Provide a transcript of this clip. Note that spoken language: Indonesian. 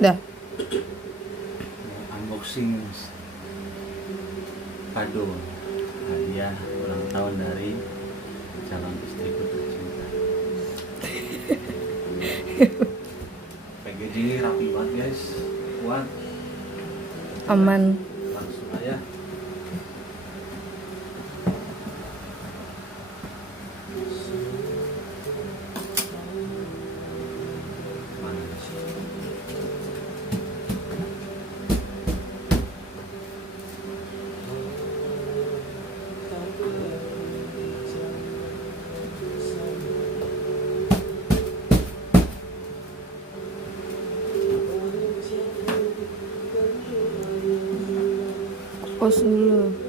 Dah. Unboxing kado hadiah ulang tahun dari calon istriku tercinta. Packagingnya rapi banget guys, kuat, Aman. langsung aja. Mana sih? Pause dulu.